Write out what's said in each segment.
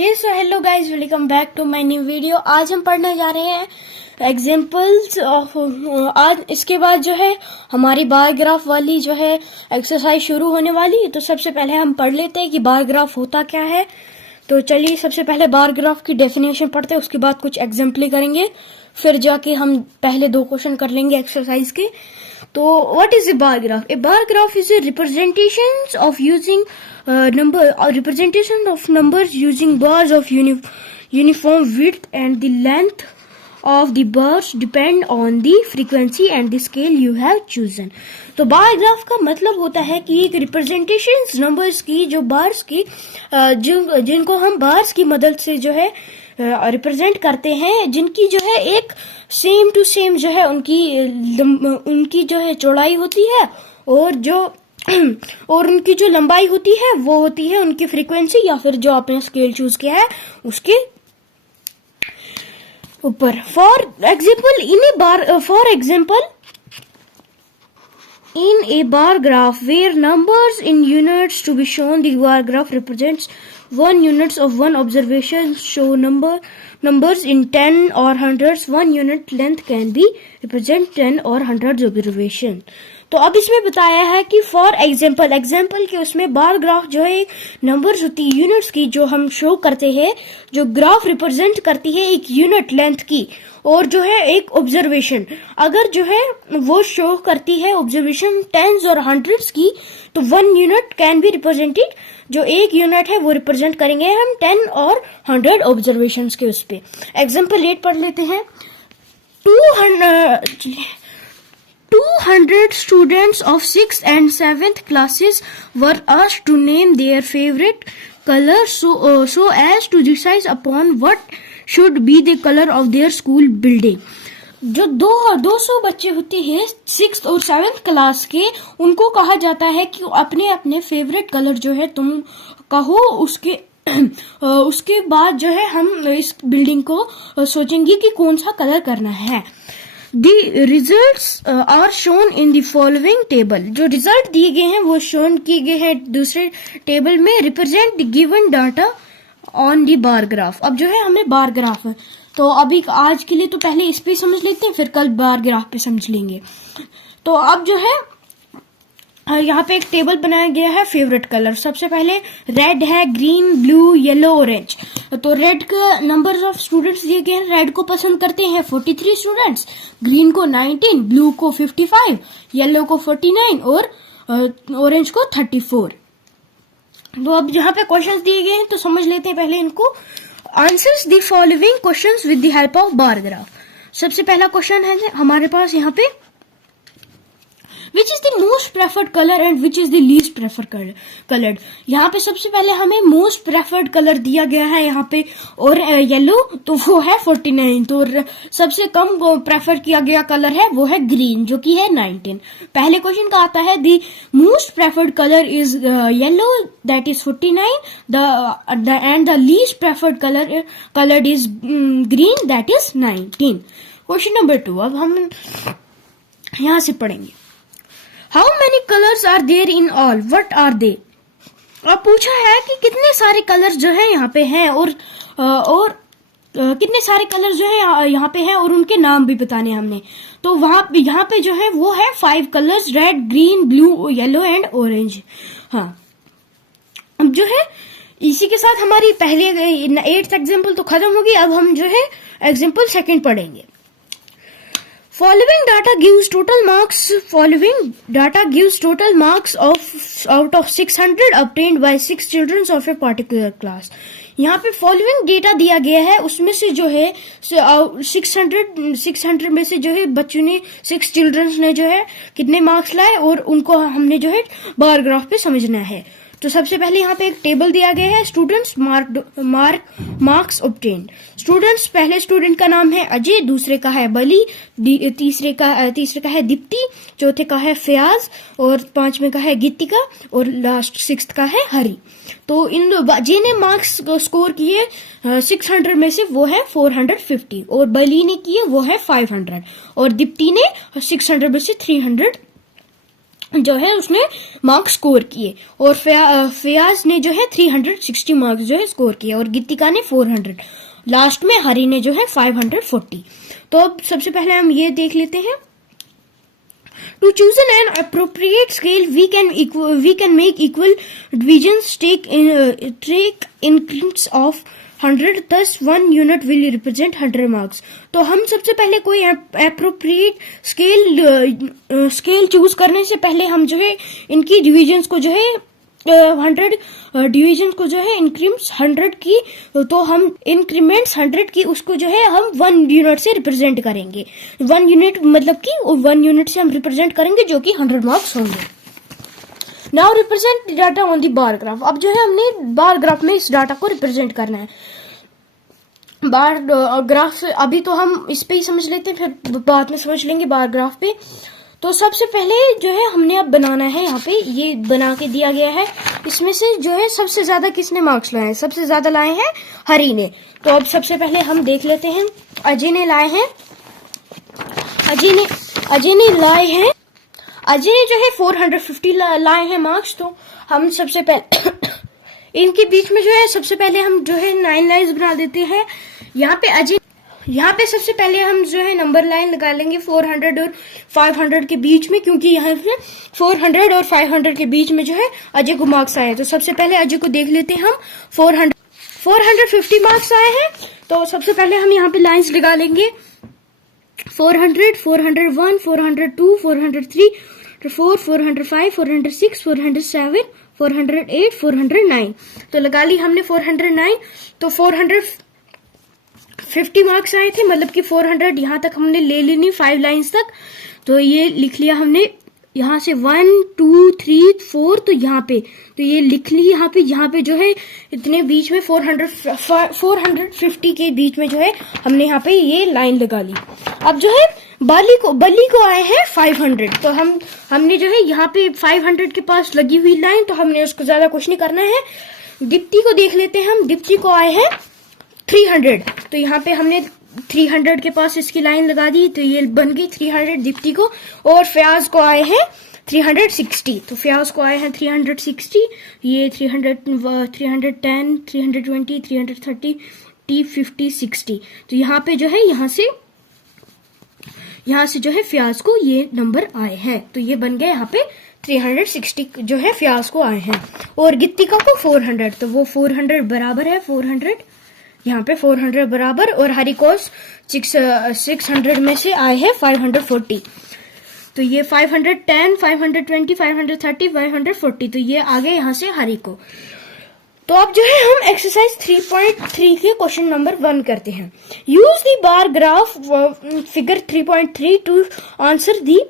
Hello guys, welcome back to my new video. आज हम पढ़ने जा रहे हैं एग्जांपल्स ऑफ। आज इसके बाद जो है हमारी बार ग्राफ वाली जो है एक्सरसाइज शुरू होने वाली। तो सबसे पहले हम पढ़ लेते हैं कि बार ग्राफ होता क्या है। तो चलिए सबसे पहले बार ग्राफ की डेफिनेशन पढ़ते हैं, उसके बाद कुछ एग्जाम्पल करेंगे, फिर जाके हम पहले 2 क्वेश्चन कर लेंगे एक्सरसाइज के। तो what is a bar graph? A bar graph is a representation of using representation of numbers using bars of uniform width, and the length of the bars depend on the frequency and the scale you have chosen. तो bar graph का मतलब होता है कि एक representation numbers की, जो bars की जिनको हम बार्स की मदद से जो है रिप्रेजेंट करते हैं, जिनकी जो है एक सेम टू सेम जो है उनकी जो है चौड़ाई होती है, और उनकी जो लंबाई होती है वो होती है उनकी फ्रीक्वेंसी या फिर जो आपने स्केल चूज किया है उसके ऊपर। For example in a bar graph where numbers in units to be shown, the bar graph represents 1 units of one observation. Show numbers in 10 or hundreds. 1 unit length can be represent 10 or hundreds observation. तो अब इसमें बताया है कि for example के उसमें bar graph जो है नंबर्स होती है यूनिट्स की, जो हम शो करते हैं, जो ग्राफ रिप्रेजेंट करती है एक यूनिट लेंथ की, और जो है एक ऑब्जर्वेशन अगर जो है वो शो करती है ऑब्जर्वेशन टेंस और हंड्रेड्स की, तो 1 यूनिट कैन बी रिप्रेजेंटेड, जो एक यूनिट है वो रिप्रेजेंट करेंगे हम 10 और 100 ऑब्जर्वेशन के उस पे। एग्जाम्पल 8 पढ़ लेते हैं। 200 students of 6th and 7th classes were asked to name their favorite color so as to decide upon what should be the color of their school building. जो 200 बच्चे होते हैं 6th और 7th क्लास के, उनको कहा जाता है कि अपने अपने फेवरेट कलर जो है तुम कहो। उसके बाद जो है हम इस बिल्डिंग को सोचेंगे कि कौन सा कलर करना है। The results are shown in the following table. जो रिजल्ट दिए गए हैं वो शोन किए गए हैं दूसरे टेबल में। Represent the given data on the bar graph. अब जो है हमें बार ग्राफ है, तो अभी आज के लिए तो पहले इस पे समझ लेते हैं, फिर कल बार ग्राफ पे समझ लेंगे। तो अब जो है यहाँ पे एक टेबल बनाया गया है फेवरेट कलर। सबसे पहले रेड है, ग्रीन, ब्लू, येलो, ऑरेंज। तो रेड का नंबर ऑफ स्टूडेंट्स दिए गए हैं। रेड को पसंद करते हैं 43 स्टूडेंट्स, ग्रीन को 19, ब्लू को 55, येलो को 49 और ऑरेंज को 34। तो अब यहाँ पे क्वेश्चंस दिए गए हैं तो समझ लेते हैं पहले इनको। Answers the following questions with the help of bar graph. सबसे पहला क्वेश्चन है हमारे पास यहाँ पे, Which is the most preferred color and which is the least preferred colored? यहाँ पे सबसे पहले हमें most preferred color दिया गया है यहाँ पे, और येलो, तो वो है 49। तो सबसे कम प्रेफर किया गया कलर है वो है ग्रीन, जो कि है 19। पहले क्वेश्चन का आता है the most preferred color is yellow, that is 49, and the least preferred colored is green, that is 19. Question number 2 अब हम यहाँ से पढ़ेंगे। How many colors are there in all? What are they? अब पूछा है कि कितने सारे कलर्स जो है यहाँ पे हैं, और कितने सारे कलर जो है यहाँ पे हैं, और उनके नाम भी बताने हमने। तो यहाँ पे जो है वो है 5 colours, red, green, blue, yellow and orange. हाँ, अब जो है इसी के साथ हमारी पहले 8th एग्जाम्पल तो खत्म होगी। अब हम जो है एग्जाम्पल 2 पढ़ेंगे। Following data gives total marks out of 600 obtained by 6 children of a particular class. यहाँ पे फॉलोइंग डेटा दिया गया है, उसमें से जो है 600 में से जो है बच्चों ने 6 चिल्ड्रंस ने जो है कितने मार्क्स लाए, और उनको हमने जो है बार ग्राफ पे समझना है। तो सबसे पहले यहाँ पे एक टेबल दिया गया है, स्टूडेंट्स मार्क्स ऑब्टेन्ड। स्टूडेंट्स, पहले स्टूडेंट का नाम है अजय, दूसरे का है बली, तीसरे का है दीप्ति, चौथे का है फयाज, और 5वें का है गीतिका, और लास्ट 6th का है हरी। तो इन जिन्हें मार्क्स स्कोर किए 600 में से वो है 450, और बली ने किए वो है 500, और दीप्ति ने 600 में से 300 जो है उसने मार्क्स स्कोर किए, और फयाज ने जो है 360 मार्क्स जो है स्कोर किए, और गीतिका ने 400, लास्ट में हरी ने जो है 540। तो अब सबसे पहले हम ये देख लेते हैं। To choose an appropriate scale, we can make equal divisions. Take increments of 100, thus 1 unit will represent 100 marks. तो हम सबसे पहले कोई appropriate scale चूज करने से पहले हम जो है इनकी डिविजन्स को जो है 100 डिविजन को जो है इंक्रीमेंट्स 100 की, तो हम इंक्रीमेंट्स 100 की उसको जो है हम 1 यूनिट से रिप्रेजेंट करेंगे। 1 यूनिट मतलब कि 1 यूनिट से हम रिप्रेजेंट करेंगे जो कि 100 मार्क्स होंगे। Now represent data on the bar graph. अब जो है हमने बार ग्राफ में इस डाटा को रिप्रेजेंट करना है। बार ग्राफ अभी तो हम इस पे ही समझ लेते हैं, फिर बाद में समझ लेंगे बार ग्राफ पे। तो सबसे पहले जो है हमने अब बनाना है, यहाँ पे ये बना के दिया गया है। इसमें से जो है सबसे ज्यादा किसने मार्क्स लाए हैं? सबसे ज्यादा लाए हैं हरी ने। तो अब सबसे पहले हम देख लेते हैं। अजय ने लाए हैं, अजय ने लाए हैं, अजय ने जो है 450 लाए हैं मार्क्स। तो हम सबसे पहले इनके बीच में जो है सबसे पहले हम जो है 9 लाइन्स बना देते हैं। यहाँ पे सबसे पहले हम जो है नंबर लाइन लगा लेंगे 400 और 500 के बीच में, क्योंकि यहाँ पे 400 और 500 के बीच में जो है अजय को मार्क्स आए। तो सबसे पहले अजय को देख लेते हैं हम। 450 मार्क्स आए हैं। तो सबसे पहले हम यहाँ पे लाइन्स लगा लेंगे 400, 401, 402, 403, 405, 406, 407, 408, 409। तो लगा ली हमने 409। तो 450 मार्क्स आए थे, मतलब कि 400 यहाँ तक हमने ले लेनी 5 लाइन्स तक। तो ये लिख लिया हमने यहाँ से 1 2 3 4, तो यहाँ पे तो ये लिख ली। यहाँ पे जो है इतने बीच में 450 के बीच में जो है हमने यहाँ पे ये लाइन लगा ली। अब जो है बली को आए हैं 500। तो हमने जो है यहाँ पे 500 के पास लगी हुई लाइन, तो हमने उसको ज्यादा कुछ नहीं करना है। दीप्ति को देख लेते हैं हम। दीप्ति को आए हैं 300। तो यहाँ पे हमने 300 के पास इसकी लाइन लगा दी, तो ये बन गई 300 दीप्ति को। और फयाज को आए हैं 360। तो फयाज को आए हैं 360। ये 310, 320, 330, 50, 60। तो यहाँ पे जो है यहाँ से जो है फयाज को ये नंबर आए हैं। तो ये बन गए यहाँ पे 360 जो है फयाज को आए हैं। और गीतिका को 400, तो वो 400 बराबर है 400, यहाँ पे 400 बराबर। और हरी को 600 में से आए हैं 540। तो ये 510, 520, 530, 540। तो ये आगे यहाँ से हरी को। तो अब जो है हम एक्सरसाइज 3.3 के क्वेश्चन नंबर 1 करते हैं। Use the bar graph figure 3.3 to answer the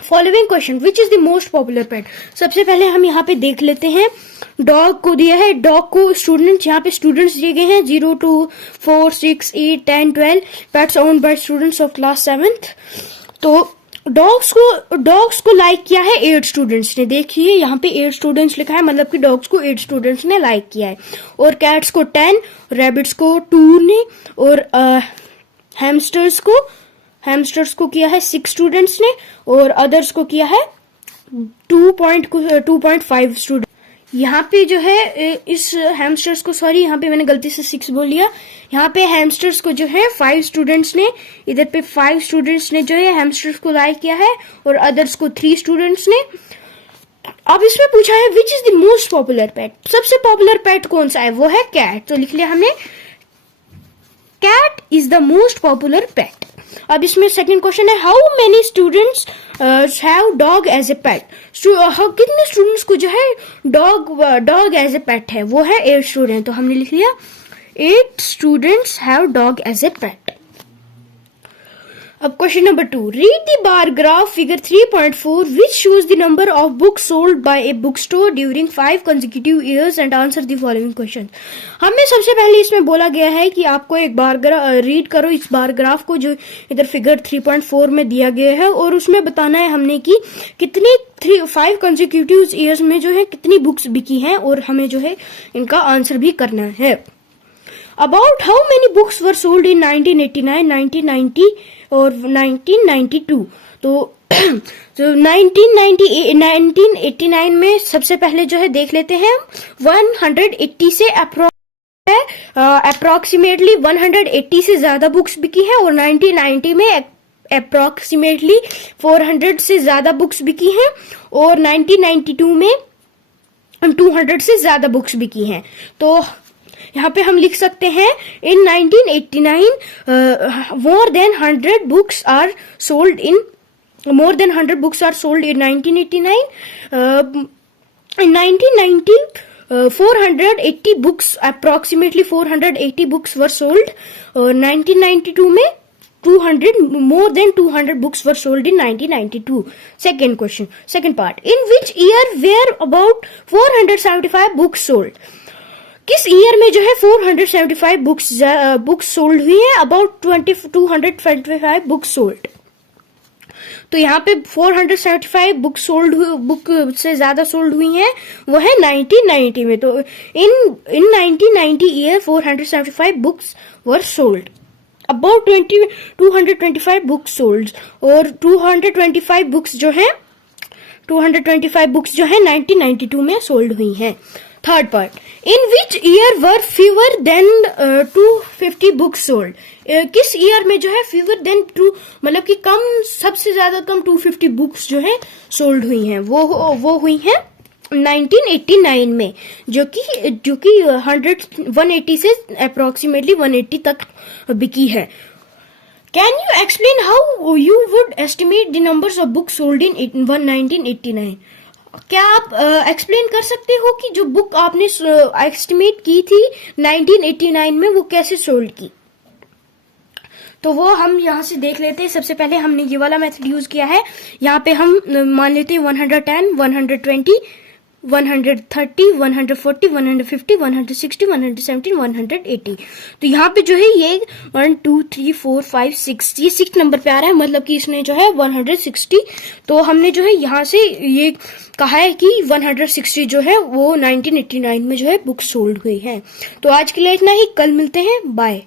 following question, which is the most popular pet. सबसे पहले हम यहाँ पे देख लेते हैं। डॉग को दिया है, डॉग को स्टूडेंट्स, यहाँ पे स्टूडेंट्स दिए गए हैं 0 2 4 6 8 10 12 pets owned by students of class 7th। तो डॉग्स को लाइक किया है 8 स्टूडेंट्स ने। देखिए यहाँ पे 8 स्टूडेंट्स लिखा है, मतलब कि डॉग्स को 8 स्टूडेंट्स ने लाइक किया है। और कैट्स को 10, रैबिट्स को 2 ने, और हैमस्टर्स को किया है 6 स्टूडेंट्स ने, और अदर्स को किया है 2.5 स्टूडेंट। यहाँ पे जो है इस हैमस्टर्स को, सॉरी यहाँ पे मैंने गलती से 6 बोल लिया। यहाँ पे हैमस्टर्स को जो है 5 स्टूडेंट्स ने, इधर पे 5 स्टूडेंट्स ने जो है हैमस्टर्स को लाइक किया है, और अदर्स को 3 स्टूडेंट्स ने। अब इसमें पूछा है which is the most popular pet. सबसे पॉपुलर पेट कौन सा है? वो है कैट। तो लिख लिया हमने cat is the most popular pet. अब इसमें सेकंड क्वेश्चन है how many students have dog as a pet. कितने स्टूडेंट्स को जो है डॉग एज ए पेट है? वो है 8 स्टूडेंट। तो हमने लिख लिया 8 students have dog as a pet. अब question number 2, read the bar graph figure 3.4 which shows the number of books sold by a book store during 5 consecutive years and answer the following question. हमें सबसे पहले इसमें बोला गया है कि आपको एक बार रीड करो इस बार ग्राफ को जो इधर फिगर 3.4 में दिया गया है, और उसमें बताना है हमने कि कितनी 5 consecutive years में जो है कितनी बुक्स बिकी हैं, और हमें जो है इनका आंसर भी करना है। About how many books were sold in 1989, 1990, और 1992। तो 1989 में सबसे पहले जो है देख लेते हैं, 180 से अप्रोक्सीमेटली 180 से ज्यादा बुक्स बिकी हैं, और 1990 में अप्रोक्सीमेटली 400 से ज्यादा बुक्स बिकी हैं, और 1992 में 200 से ज्यादा बुक्स बिकी हैं। तो यहाँ पे हम लिख सकते हैं इन 1989 more than 100 books are sold in 1989. In 1990 480 books, approximately 480 books were sold. 1992 में 200 more than 200 books were sold in 1992. Second question, second part, in which year were about 475 books sold? किस ईयर में जो है 475 बुक्स सोल्ड हुई हैं? About 225 books sold. तो यहाँ पे 475 बुक से ज्यादा सोल्ड हुई हैं, वो है 1990 में। तो इन 1990 year 475 books were sold, about 225 books sold, और 225 बुक्स जो है 1992 में सोल्ड हुई हैं। Third part, in which year were fewer than 250 books sold? किस ईयर में जो है फीवर देन 2 मतलब कि कम, सबसे ज्यादा कम 250 बुक्स जो है सोल्ड हुई हैं, वो हुई हैं 1989 में, जो कि 180 से अप्रोक्सीमेटली 180 तक बिकी है। Can you explain how you would estimate the numbers of books sold in 1989? क्या आप एक्सप्लेन कर सकते हो कि जो बुक आपने एस्टिमेट की थी 1989 में, वो कैसे सोल्ड की? तो वो हम यहाँ से देख लेते हैं। सबसे पहले हमने ये वाला मेथड यूज किया है। यहाँ पे हम मान लेते हैं 110, 120, 130, 140, 150, 160, 170, 180। तो यहाँ पे जो है ये 1 2 3 4 5 6 ये 6 नंबर पे आ रहा है, मतलब कि इसने जो है 160। तो हमने जो है यहाँ से ये कहा है कि 160 जो है वो 1989 में जो है बुक सोल्ड हुई है। तो आज के लिए इतना ही, कल मिलते हैं, बाय।